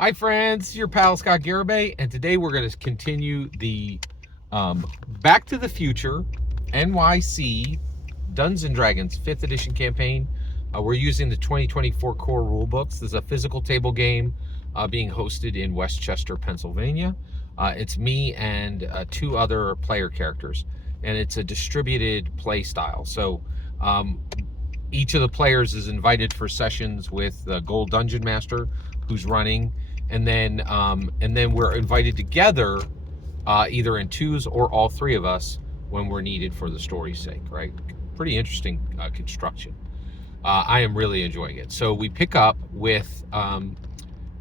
Hi friends, your pal Scott Garibay, and today we're going to continue the Back to the Future NYC Dungeons and Dragons 5th edition campaign. We're using the 2024 core rulebooks. This is a physical table game being hosted in Westchester, Pennsylvania. It's me and two other player characters, and it's a distributed play style. So each of the players is invited for sessions with the Gold Dungeon Master, who's running, and then we're invited together, either in twos or all three of us when we're needed for the story's sake. Right? Pretty interesting construction. I am really enjoying it. So we pick up with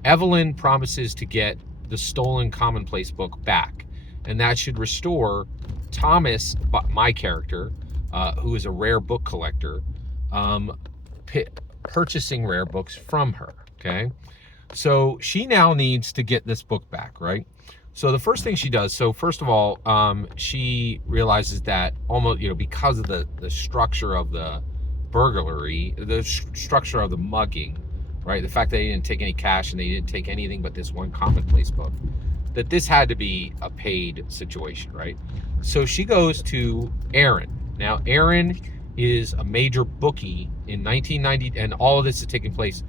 Evelyn promises to get the stolen commonplace book back, and that should restore Thomas, my character, who is a rare book collector, purchasing rare books from her. Okay, so she now needs to get this book back, right? So the first thing she does, so first of all, she realizes that almost, because of the structure of the burglary, the structure of the mugging, right? The fact that they didn't take any cash and they didn't take anything but this one commonplace book, that this had to be a paid situation, right? So she goes to Aaron. Now, Aaron is a major bookie in 1990, and all of this is taking place.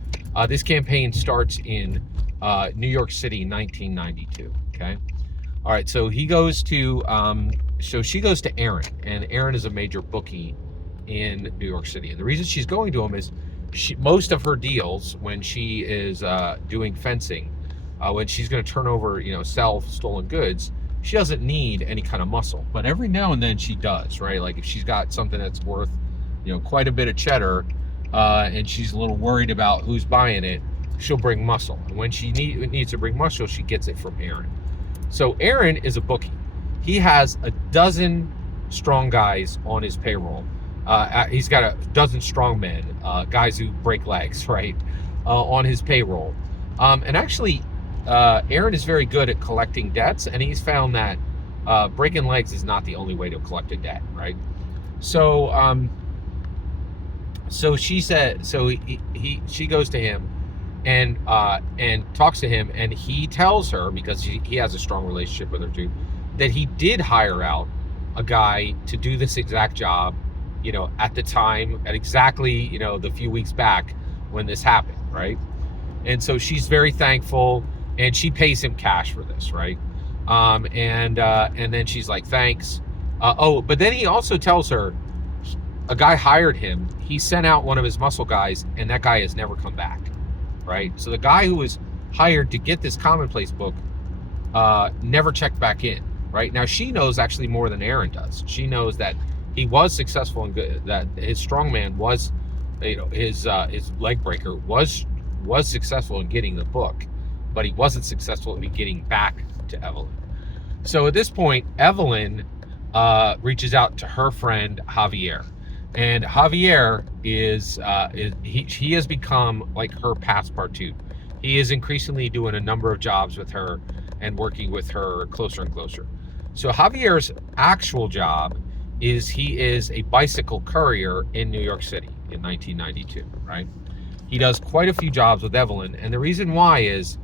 This campaign starts in New York City, 1992. Okay, all right. So he goes to, so she goes to Aaron, and Aaron is a major bookie in New York City. And the reason she's going to him is most of her deals when she is doing fencing, when she's going to turn over, sell stolen goods, she doesn't need any kind of muscle, but every now and then she does, right? Like if she's got something that's worth, quite a bit of cheddar, and she's a little worried about who's buying it, she'll bring muscle. And when she needs to bring muscle, she gets it from Aaron. So Aaron is a bookie. He has a dozen strong guys on his payroll. He's got a dozen strong men, guys who break legs, right, on his payroll. And actually, Aaron is very good at collecting debts, and he's found that breaking legs is not the only way to collect a debt, right? So, so she said, so she goes to him and talks to him, and he tells her, because he has a strong relationship with her too, that he did hire out a guy to do this exact job, at the time, at exactly, the few weeks back when this happened, right? And so she's very thankful, and she pays him cash for this, right? And then she's like, thanks. But then he also tells her a guy hired him. He sent out one of his muscle guys, and that guy has never come back, right? So the guy who was hired to get this commonplace book never checked back in, right? Now she knows actually more than Aaron does. She knows that he was successful and good, that his strongman was, his leg breaker was successful in getting the book, but he wasn't successful in getting back to Evelyn. So at this point, Evelyn reaches out to her friend Javier, and Javier he has become like her passepartout. He is increasingly doing a number of jobs with her and working with her closer and closer. So Javier's actual job is he is a bicycle courier in New York City in 1992, right? He does quite a few jobs with Evelyn, and the reason why is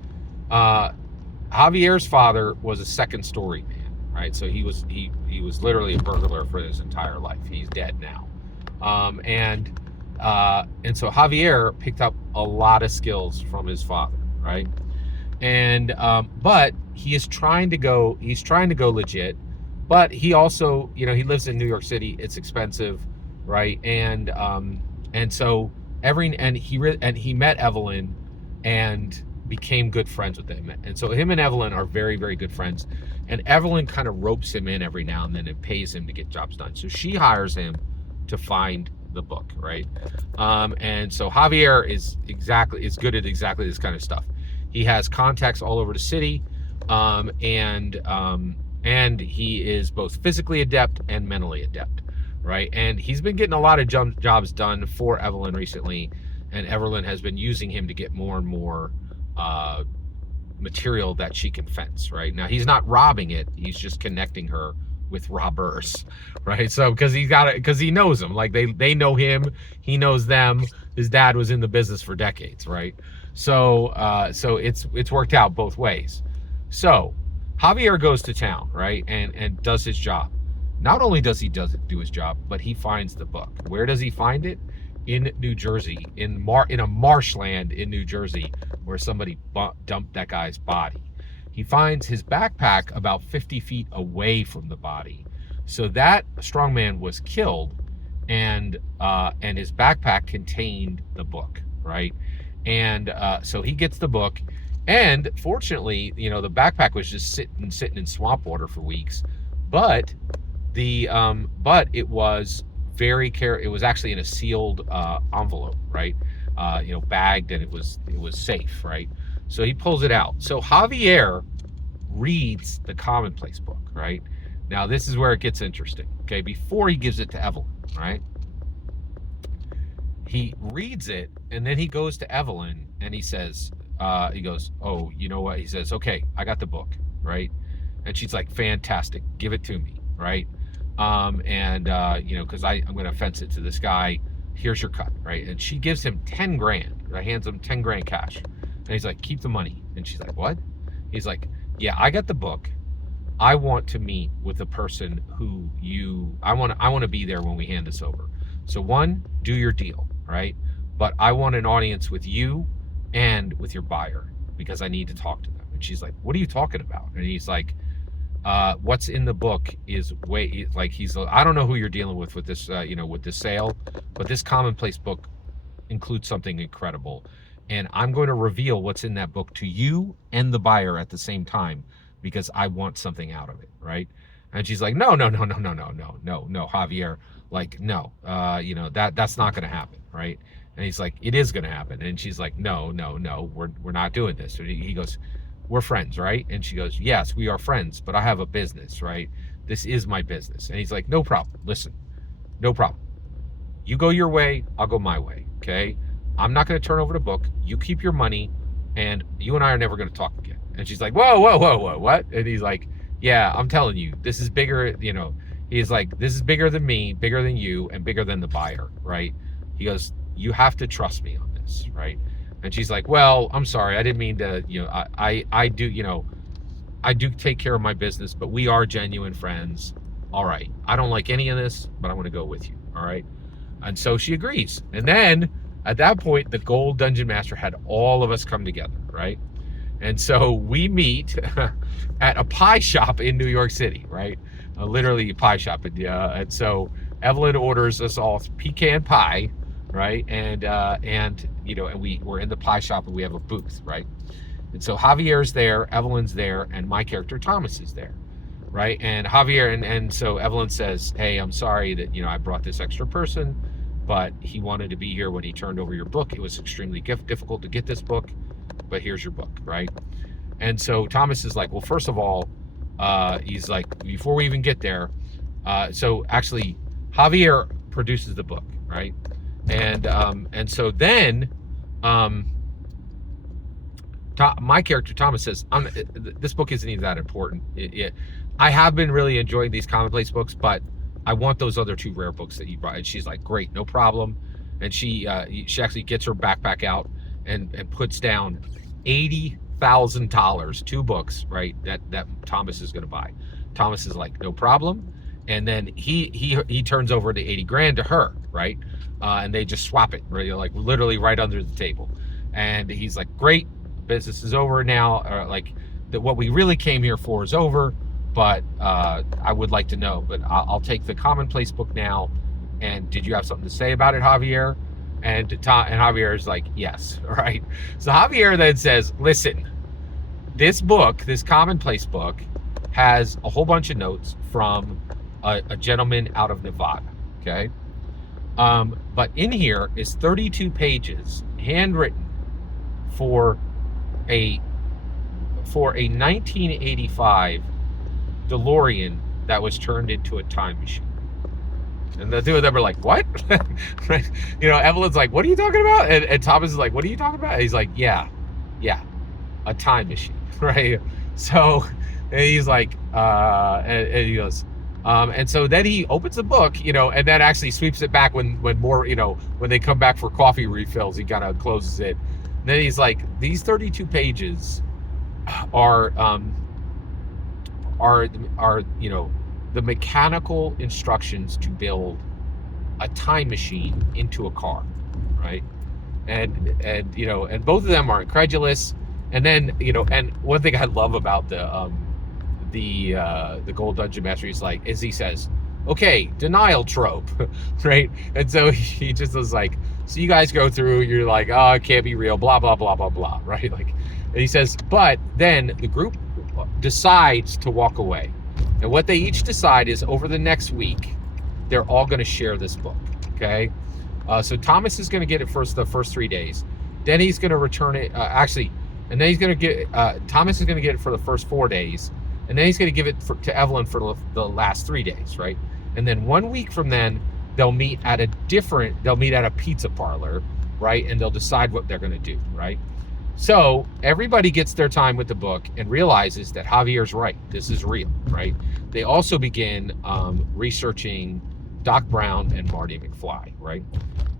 Javier's father was a second story man, right? So he was literally a burglar for his entire life. He's dead now. And so Javier picked up a lot of skills from his father, right? And but he's trying to go legit, but he also, he lives in New York City. It's expensive, right? And so he met Evelyn and became good friends with him. And so him and Evelyn are very, very good friends. And Evelyn kind of ropes him in every now and then and pays him to get jobs done. So she hires him to find the book, right? And so Javier is good at exactly this kind of stuff. He has contacts all over the city, and he is both physically adept and mentally adept, right? And he's been getting a lot of jobs done for Evelyn recently, and Evelyn has been using him to get more and more material that she can fence, right? Now, he's not robbing it. He's just connecting her with robbers, right? So because he knows them, like they know him, he knows them. His dad was in the business for decades, right? So it's worked out both ways. So Javier goes to town, right, and does his job. Not only does he do his job, but he finds the book. Where does he find it? In New Jersey, in a marshland in New Jersey, where somebody dumped that guy's body. He finds his backpack about 50 feet away from the body. So that strongman was killed, and his backpack contained the book, right? And so he gets the book, and fortunately, you know, the backpack was just sitting in swamp water for weeks, but it was it was actually in a sealed envelope, right? You know, bagged, and it was safe, right? So he pulls it out. So Javier reads the commonplace book, right? Now this is where it gets interesting, okay? Before he gives it to Evelyn, right? He reads it, and then he goes to Evelyn, and he says, he goes, oh, you know what? He says, okay, I got the book, right? And she's like, fantastic, give it to me, right? You know, because I'm going to fence it to this guy. Here's your cut, right? And she gives him 10 grand, right? Hands him 10 grand cash. And he's like, keep the money. And she's like, what? He's like, yeah, I got the book. I want to meet with the person who I want to be there when we hand this over. So one, do your deal, right? But I want an audience with you and with your buyer, because I need to talk to them. And she's like, what are you talking about? And he's like, what's in the book is I don't know who you're dealing with this, you know, with this sale, but this commonplace book includes something incredible. And I'm going to reveal what's in that book to you and the buyer at the same time, because I want something out of it, right? And she's like, no, Javier, like, no, you know, that's not going to happen, right? And he's like, it is going to happen. And she's like, no, we're not doing this. And he goes, we're friends, right? And she goes, yes, we are friends, but I have a business, right? This is my business. And he's like, no problem. Listen, no problem. You go your way, I'll go my way, okay? I'm not going to turn over the book. You keep your money, and you and I are never going to talk again. And she's like, whoa, what? And he's like, yeah, I'm telling you, this is bigger, you know. He's like, this is bigger than me, bigger than you, and bigger than the buyer, right? He goes, you have to trust me on this, right? And she's like, well, I'm sorry, I didn't mean to, you know, I do, you know, I do take care of my business, but we are genuine friends. All right, I don't like any of this, but I want to go with you, all right? And so she agrees. And then at that point, the Gold Dungeon Master had all of us come together, right? And so we meet at a pie shop in New York City, right? Literally a pie shop. And so Evelyn orders us all pecan pie, right? And you know, and we're in the pie shop, and we have a booth, right? And so Javier's there, Evelyn's there, and my character Thomas is there, right? And Javier, and so Evelyn says, hey, I'm sorry that, you know, I brought this extra person, but he wanted to be here when he turned over your book. It was extremely difficult to get this book, but here's your book, right? And so Thomas is like, well, first of all, he's like, before we even get there, so actually Javier produces the book, right? And so then my character Thomas says, this book isn't even that important. I have been really enjoying these commonplace books, but I want those other two rare books that you brought. And she's like, great, no problem. And she actually gets her backpack out and puts down $80,000, 2 books, right? That Thomas is going to buy. Thomas is like, no problem. And then he turns over the 80 grand to her, right? And they just swap it, right? Like literally right under the table. And he's like, great, business is over now. Like that, what we really came here for is over. But I would like to know. But I'll take the commonplace book now. And did you have something to say about it, Javier? And Javier is like, yes, right? So Javier then says, listen, this book, this commonplace book, has a whole bunch of notes from a gentleman out of Nevada, okay? But in here is 32 pages, handwritten for a 1985 DeLorean that was turned into a time machine. And the two of them are like, what? Right? You know, Evelyn's like, what are you talking about? And Thomas is like, what are you talking about? And he's like, yeah, a time machine, right? So, and he's like, and he goes, and so then he opens the book, you know, and then actually sweeps it back when more, you know, when they come back for coffee refills, he kind of closes it. then he's like, these 32 pages are you know, the mechanical instructions to build a time machine into a car, right? And you know, and both of them are incredulous. And then, you know, and one thing I love about the Gold Dungeon Master is he says, okay, denial trope, right? And so he just was like, so you guys go through, you're like, oh, it can't be real, blah blah blah blah blah, right? Like, and he says, but then the group decides to walk away, and what they each decide is over the next week, they're all going to share this book, okay? So Thomas is going to get it first the first 3 days, then he's going to return it, and then he's going to get Thomas is going to get it for the first 4 days, and then he's going to give it to Evelyn for the last 3 days, right? And then 1 week from then, they'll meet at a pizza parlor, right? And they'll decide what they're going to do, right? So everybody gets their time with the book and realizes that Javier's right. This is real, right? They also begin researching Doc Brown and Marty McFly, right?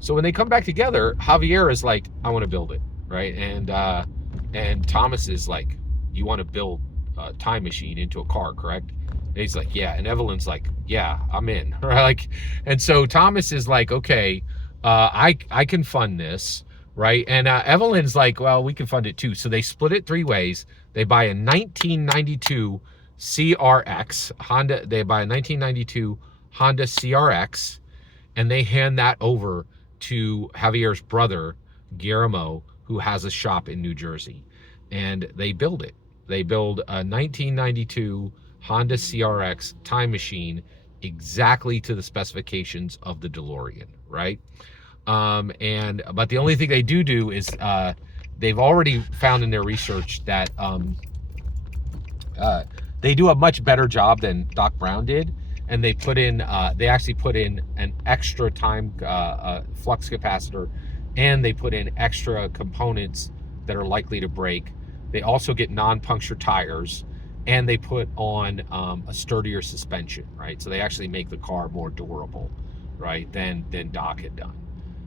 So when they come back together, Javier is like, I want to build it, right? And Thomas is like, you want to build a time machine into a car, correct? And he's like, yeah. And Evelyn's like, yeah, I'm in, right? Like, and so Thomas is like, okay, I can fund this, right? And Evelyn's like, well, we can fund it too. So they split it 3 ways. They buy a 1992 CRX Honda. They buy a 1992 Honda CRX, and they hand that over to Javier's brother, Guillermo, who has a shop in New Jersey. And they build it. They build a 1992 Honda CRX time machine exactly to the specifications of the DeLorean, right? But the only thing they do is they've already found in their research that they do a much better job than Doc Brown did, and they actually put in an extra time flux capacitor, and they put in extra components that are likely to break. They also get non-puncture tires, and they put on a sturdier suspension, right? So they actually make the car more durable, right, than Doc had done.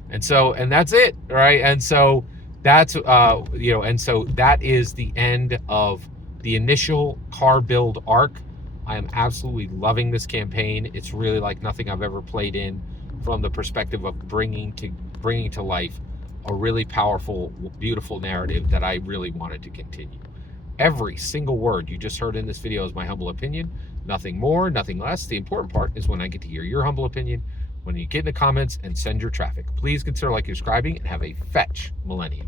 And that's it, right? And so that's you know, and so that is the end of the initial car build arc. I am absolutely loving this campaign. It's really like nothing I've ever played in, from the perspective of bringing to life a really powerful, beautiful narrative that I really wanted to continue. Every single word you just heard in this video is my humble opinion. Nothing more, nothing less. The important part is when I get to hear your humble opinion, when you get in the comments and send your traffic. Please consider liking, subscribing, and have a fetch millennium.